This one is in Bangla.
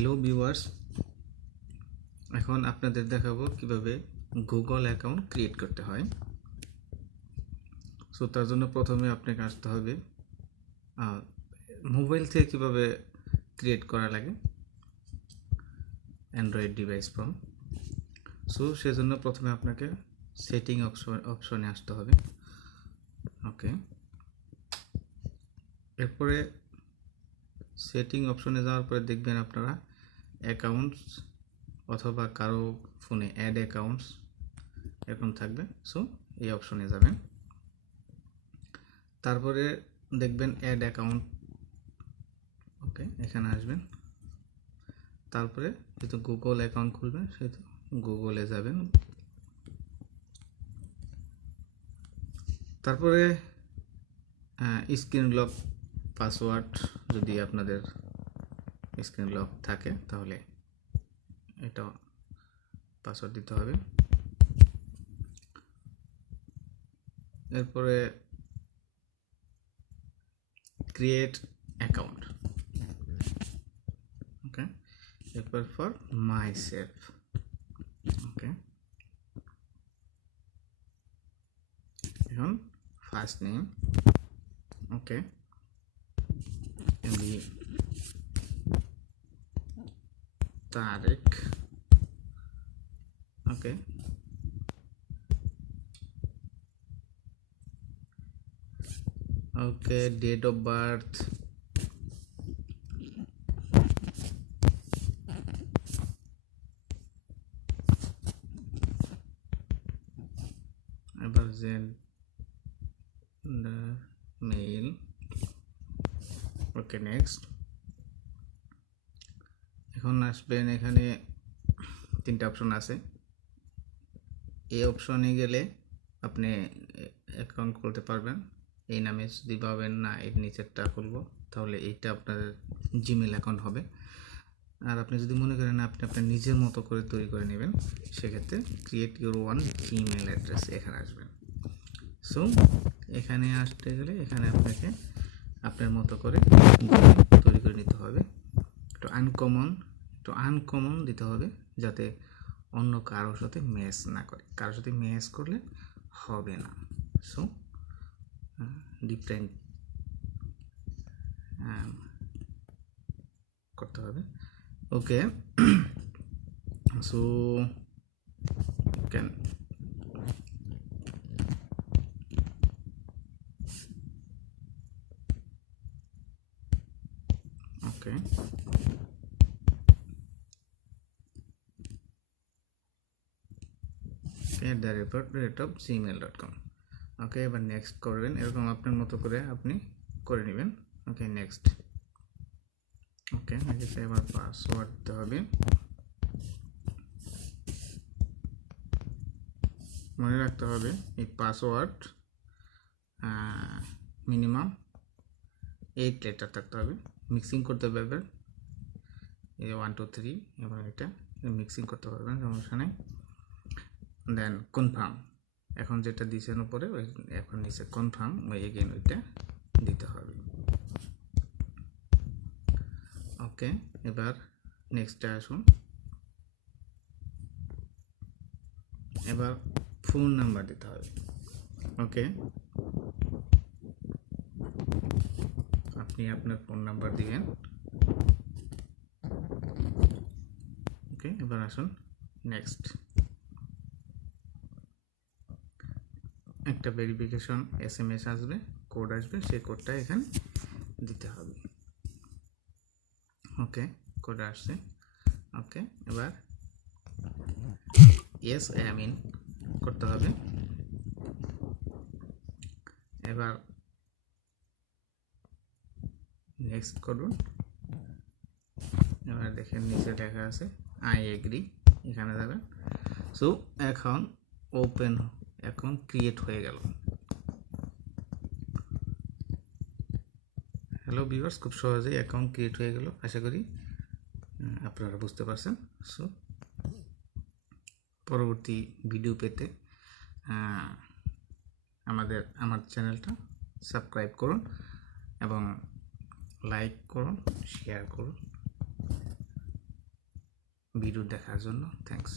হ্যালো ভিউয়ার্স, এখন আপনাদের দেখাবো কিভাবে গুগল অ্যাকাউন্ট ক্রিয়েট করতে হয়। সো তার জন্য প্রথমে আপনাকে আসতে হবে মোবাইল থেকে কিভাবে ক্রিয়েট করা লাগে অ্যান্ড্রয়েড ডিভাইস ফ্রম। সো সেজন্য প্রথমে আপনাকে সেটিং অপশনে আসতে হবে। ওকে, এরপরে সেটিং অপশনে যাওয়ার পরে দেখবেন আপনারা অ্যাকাউন্টস অথবা কারো ফোনে অ্যাড অ্যাকাউন্টস এরকম থাকবে। সো এই অপশনে যাবেন, তারপরে দেখবেন অ্যাড অ্যাকাউন্ট। ওকে, এখানে আসবেন, তারপরে যেহেতু গুগল অ্যাকাউন্ট খুলবেন সেহেতু গুগলে যাবেন। তারপরে স্ক্রিন লক পাসওয়ার্ড, যদি আপনাদের স্ক্রিন লক থাকে তাহলে এটা পাসওয়ার্ড দিতে হবে। এরপরে ক্রিয়েট অ্যাকাউন্ট। ওকে, এরপর ফর মাই সেলফ। ওকে, এখন ফার্স্ট নেম। ওকে, এমনি Tarek. Okay, okay, date of birth এবার জেন্ডার মেল। Okay, next. এখন আসবেন, এখানে তিনটা অপশন আছে। এই অপশনে গেলে আপনি অ্যাকাউন্ট খুলতে পারবেন। এই নামে যদি পাবেন না, এর নিচেরটা খুলবো, তাহলে এইটা আপনার জিমেল অ্যাকাউন্ট হবে। আর আপনি যদি মনে করেন আপনি আপনার নিজের মতো করে তৈরি করে নেবেন, সেক্ষেত্রে create your one Gmail address এখানে আসবেন। সো এখানে আসতে গেলে এখানে আপনাকে আপনার মতো করে তৈরি করে নিতে হবে। একটু আনকমন দিতে হবে, যাতে অন্য কারোর সাথে ম্যাচ না করে। কারোর সাথে ম্যাচ করলে হবে না। সো ডিফারেন্ট করতে হবে। ওকে, সো ক্যান ওকে, @gmail.com। ওকে, এবার নেক্সট করবেন। এরকম আপনার মতো করে আপনি করে নেবেন। ওকে, নেক্সট। ওকে, এবার পাসওয়ার্ড দিতে হবে। মনে রাখতে হবে এই পাসওয়ার্ড মিনিমাম 8 লেটার থাকতে হবে। মিক্সিং করতে পারবেন, এই 1 2 3, এবার এটা মিক্সিং করতে পারবেন, সমস্যা নেই। দেন কনফার্ম, এখন যেটা দিয়েছেন উপরে এখন নিচে কনফার্ম, এগেইন ওইটা দিতে হবে। ওকে, এবার নেক্সটে আসুন। এবার ফোন নাম্বার দিতে হবে। ওকে, আপনি আপনার ফোন নাম্বার দিবেন। ওকে, এবার আসুন নেক্সট। একটা ভেরিফিকেশন SMS আসবে, কোড আসবে, সেই কোডটা এখানে দিতে হবে। ওকে, কোড আসছে। ওকে, এবার ইয়েস আই এম ইন করতে হবে। এবার নেক্সট করুন। এবার দেখেন নিচে লেখা আছে আই এগ্রি, এখানে যাবেন। সো এখন ওপেন অ্যাকাউন্ট ক্রিয়েট হয়ে গেল। হ্যালো ভিউয়ার্স, খুব সহজেই অ্যাকাউন্ট ক্রিয়েট হয়ে গেল। আশা করি আপনারা বুঝতে পারছেন। সো পরবর্তী ভিডিও পেতে আমার চ্যানেলটা সাবস্ক্রাইব করুন এবং লাইক করুন, শেয়ার করুন। ভিডিও দেখার জন্য থ্যাঙ্কস।